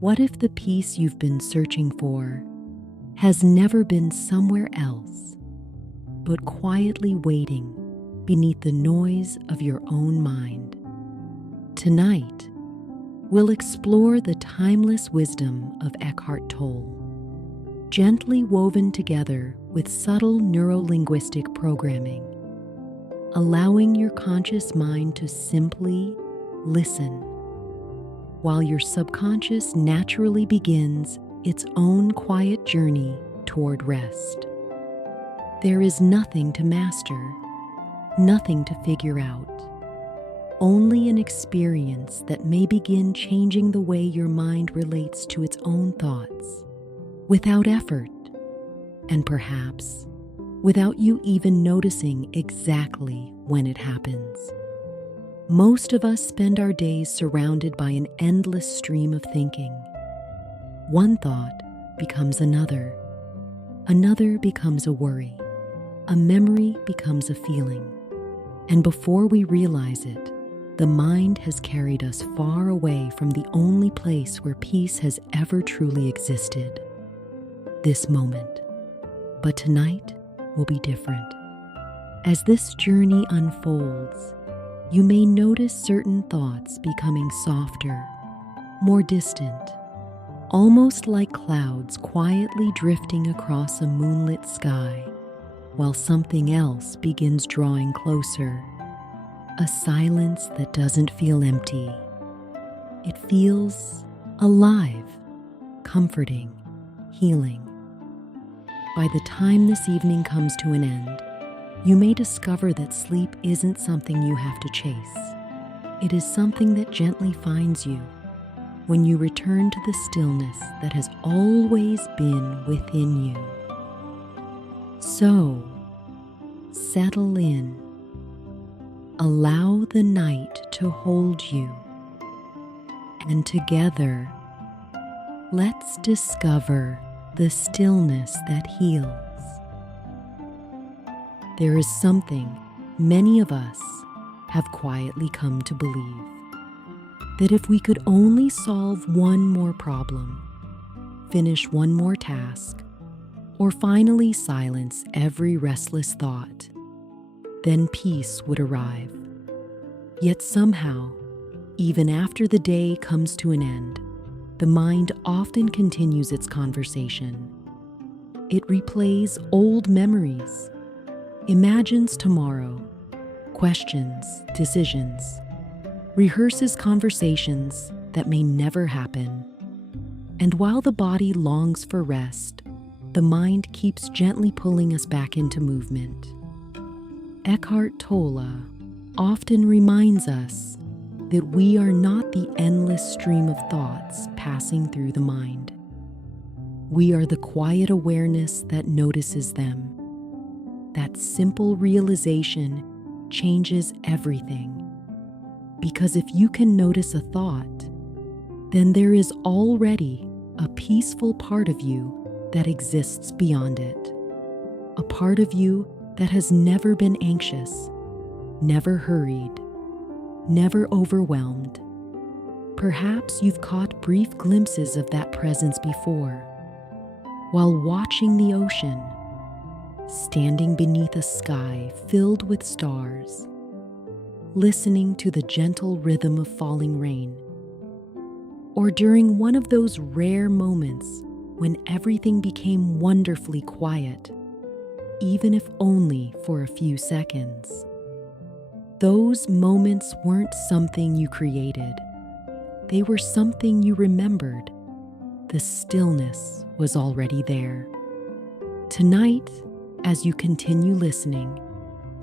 What if the peace you've been searching for has never been somewhere else, but quietly waiting beneath the noise of your own mind? Tonight, we'll explore the timeless wisdom of Eckhart Tolle, gently woven together with subtle neuro-linguistic programming, allowing your conscious mind to simply listen, while your subconscious naturally begins its own quiet journey toward rest. There is nothing to master, nothing to figure out, only an experience that may begin changing the way your mind relates to its own thoughts, without effort, and perhaps without you even noticing exactly when it happens. Most of us spend our days surrounded by an endless stream of thinking. One thought becomes another. Another becomes a worry. A memory becomes a feeling. And before we realize it, the mind has carried us far away from the only place where peace has ever truly existed. This moment. But tonight will be different. As this journey unfolds, you may notice certain thoughts becoming softer, more distant, almost like clouds quietly drifting across a moonlit sky, while something else begins drawing closer. A silence that doesn't feel empty. It feels alive, comforting, healing. By the time this evening comes to an end, you may discover that sleep isn't something you have to chase. It is something that gently finds you when you return to the stillness that has always been within you. So, settle in. Allow the night to hold you. And together, let's discover the stillness that heals. There is something many of us have quietly come to believe, that if we could only solve one more problem, finish one more task, or finally silence every restless thought, then peace would arrive. Yet somehow, even after the day comes to an end, the mind often continues its conversation. It replays old memories, imagines tomorrow, questions decisions, rehearses conversations that may never happen. And while the body longs for rest, the mind keeps gently pulling us back into movement. Eckhart Tolle often reminds us that we are not the endless stream of thoughts passing through the mind. We are the quiet awareness that notices them. That simple realization changes everything. Because if you can notice a thought, then there is already a peaceful part of you that exists beyond it. A part of you that has never been anxious, never hurried, never overwhelmed. Perhaps you've caught brief glimpses of that presence before, while watching the ocean, standing beneath a sky filled with stars, listening to the gentle rhythm of falling rain, or during one of those rare moments when everything became wonderfully quiet, even if only for a few seconds. Those moments weren't something you created. They were something you remembered. The stillness was already there. Tonight, as you continue listening,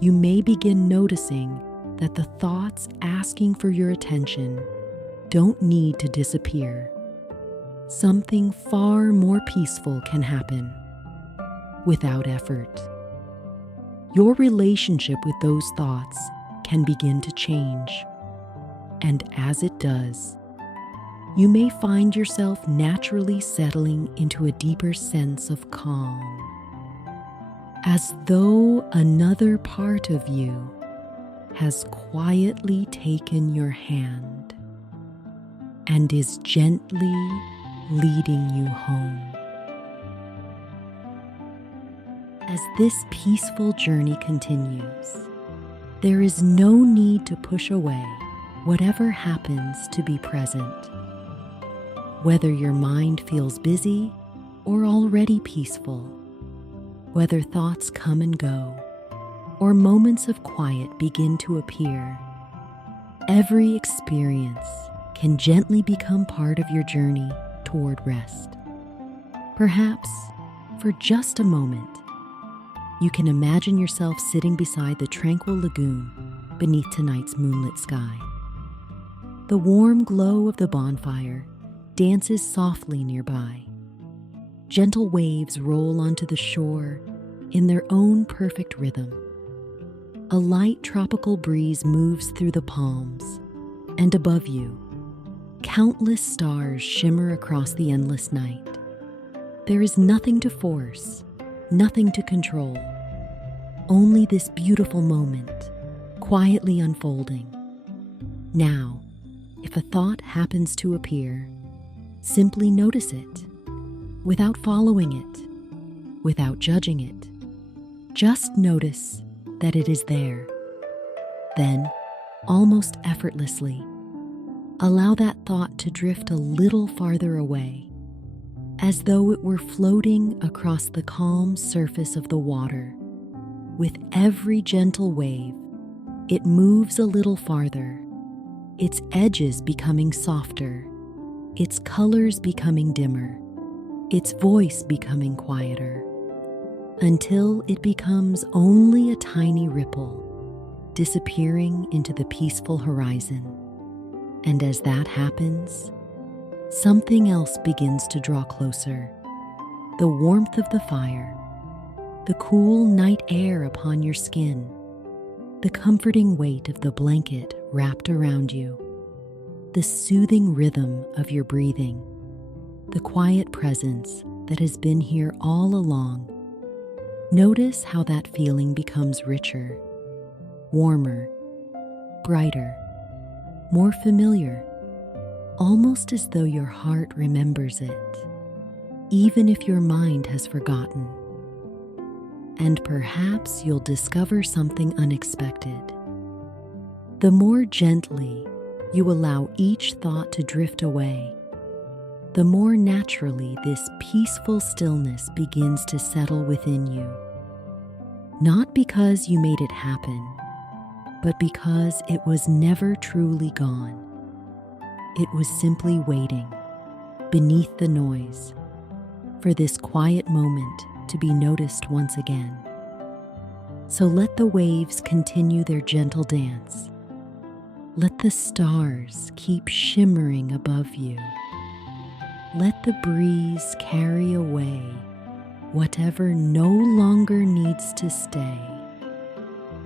you may begin noticing that the thoughts asking for your attention don't need to disappear. Something far more peaceful can happen without effort. Your relationship with those thoughts can begin to change, and as it does, you may find yourself naturally settling into a deeper sense of calm, as though another part of you has quietly taken your hand and is gently leading you home. As this peaceful journey continues, there is no need to push away whatever happens to be present. Whether your mind feels busy or already peaceful, whether thoughts come and go, or moments of quiet begin to appear, every experience can gently become part of your journey toward rest. Perhaps, for just a moment, you can imagine yourself sitting beside the tranquil lagoon beneath tonight's moonlit sky. The warm glow of the bonfire dances softly nearby. Gentle waves roll onto the shore in their own perfect rhythm. A light tropical breeze moves through the palms, and above you, countless stars shimmer across the endless night. There is nothing to force, nothing to control, only this beautiful moment, quietly unfolding. Now, if a thought happens to appear, simply notice it, without following it, without judging it. Just notice that it is there. Then, almost effortlessly, allow that thought to drift a little farther away, as though it were floating across the calm surface of the water. With every gentle wave, it moves a little farther, its edges becoming softer, its colors becoming dimmer, its voice becoming quieter, until it becomes only a tiny ripple, disappearing into the peaceful horizon. And as that happens, something else begins to draw closer. The warmth of the fire, the cool night air upon your skin, the comforting weight of the blanket wrapped around you, the soothing rhythm of your breathing, the quiet presence that has been here all along. Notice how that feeling becomes richer, warmer, brighter, more familiar, almost as though your heart remembers it, even if your mind has forgotten. And perhaps you'll discover something unexpected. The more gently you allow each thought to drift away, the more naturally this peaceful stillness begins to settle within you. Not because you made it happen, but because it was never truly gone. It was simply waiting, beneath the noise, for this quiet moment to be noticed once again. So let the waves continue their gentle dance. Let the stars keep shimmering above you. Let the breeze carry away whatever no longer needs to stay.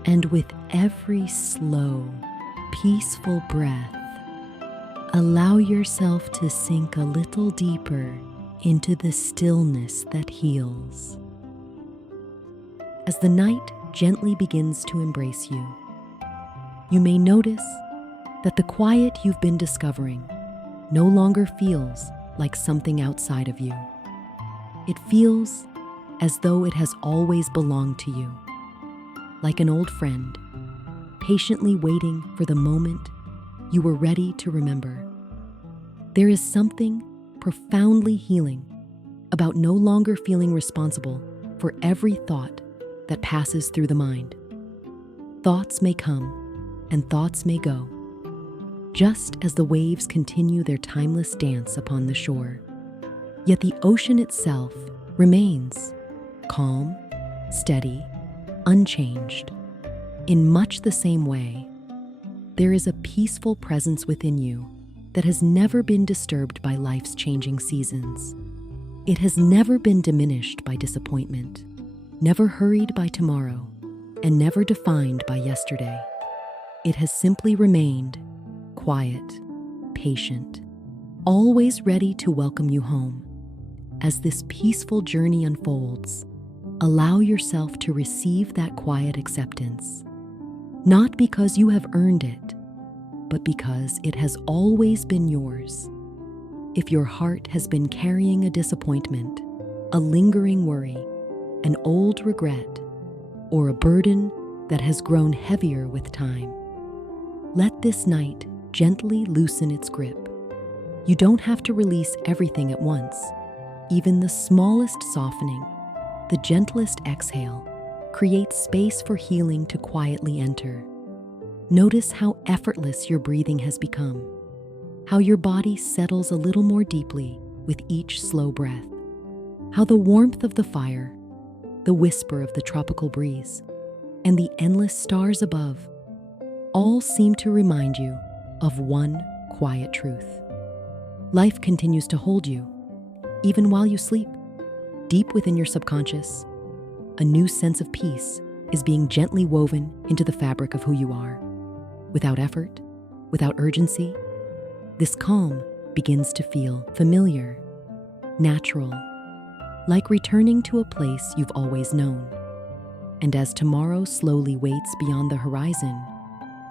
And with every slow, peaceful breath, allow yourself to sink a little deeper into the stillness that heals. As the night gently begins to embrace you, you may notice that the quiet you've been discovering no longer feels like something outside of you. It feels as though it has always belonged to you, like an old friend, patiently waiting for the moment you were ready to remember. There is something profoundly healing about no longer feeling responsible for every thought that passes through the mind. Thoughts may come and thoughts may go, just as the waves continue their timeless dance upon the shore. Yet the ocean itself remains calm, steady, unchanged. In much the same way, there is a peaceful presence within you that has never been disturbed by life's changing seasons. It has never been diminished by disappointment, never hurried by tomorrow, and never defined by yesterday. It has simply remained quiet, patient, always ready to welcome you home. As this peaceful journey unfolds, allow yourself to receive that quiet acceptance, not because you have earned it, but because it has always been yours. if your heart has been carrying a disappointment, a lingering worry, an old regret, or a burden that has grown heavier with time. Let this night gently loosen its grip. You don't have to release everything at once. Even the smallest softening, the gentlest exhale, creates space for healing to quietly enter. Notice how effortless your breathing has become, how your body settles a little more deeply with each slow breath, how the warmth of the fire, the whisper of the tropical breeze, and the endless stars above all seem to remind you of one quiet truth. Life continues to hold you, even while you sleep. Deep within your subconscious, a new sense of peace is being gently woven into the fabric of who you are. Without effort, without urgency, this calm begins to feel familiar, natural, like returning to a place you've always known. And as tomorrow slowly waits beyond the horizon,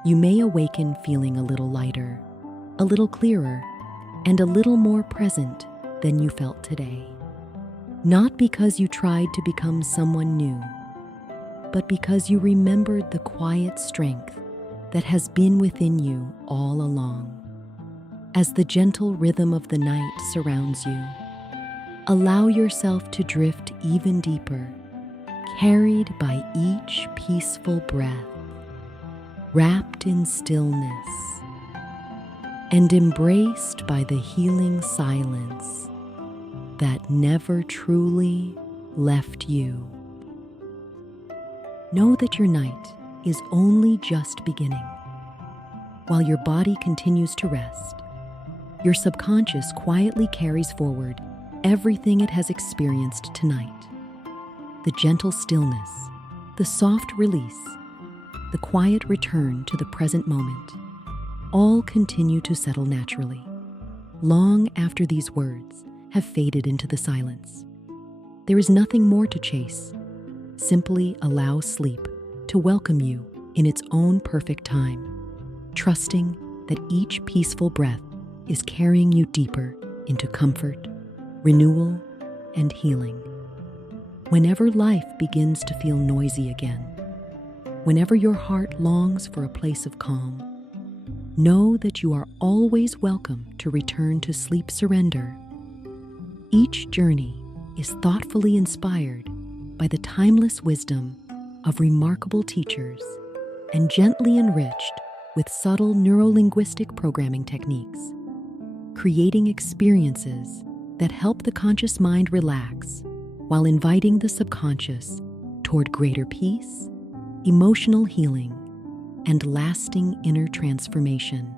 you may awaken feeling a little lighter, a little clearer, and a little more present than you felt today. Not because you tried to become someone new, but because you remembered the quiet strength that has been within you all along. As the gentle rhythm of the night surrounds you, allow yourself to drift even deeper, carried by each peaceful breath, wrapped in stillness, and embraced by the healing silence that never truly left you. Know that your night is only just beginning. While your body continues to rest, your subconscious quietly carries forward everything it has experienced tonight. The gentle stillness, the soft release, the quiet return to the present moment, all continue to settle naturally, long after these words have faded into the silence. There is nothing more to chase. Simply allow sleep to welcome you in its own perfect time, trusting that each peaceful breath is carrying you deeper into comfort, renewal, and healing. Whenever life begins to feel noisy again, whenever your heart longs for a place of calm, know that you are always welcome to return to sleep surrender. Each journey is thoughtfully inspired by the timeless wisdom of remarkable teachers and gently enriched with subtle neuro-linguistic programming techniques, creating experiences that help the conscious mind relax while inviting the subconscious toward greater peace, emotional healing, and lasting inner transformation.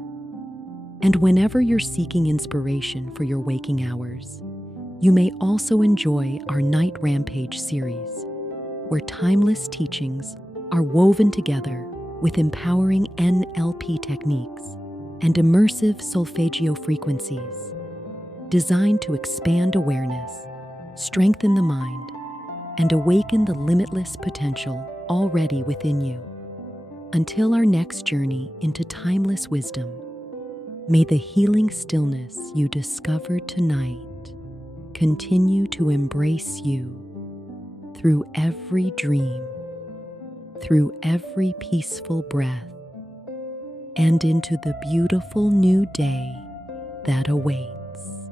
And whenever you're seeking inspiration for your waking hours, you may also enjoy our Night Rampage series, where timeless teachings are woven together with empowering NLP techniques and immersive solfeggio frequencies, designed to expand awareness, strengthen the mind, and awaken the limitless potential already within you. Until our next journey into timeless wisdom, may the healing stillness you discovered tonight continue to embrace you through every dream, through every peaceful breath, and into the beautiful new day that awaits.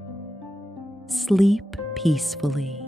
Sleep peacefully,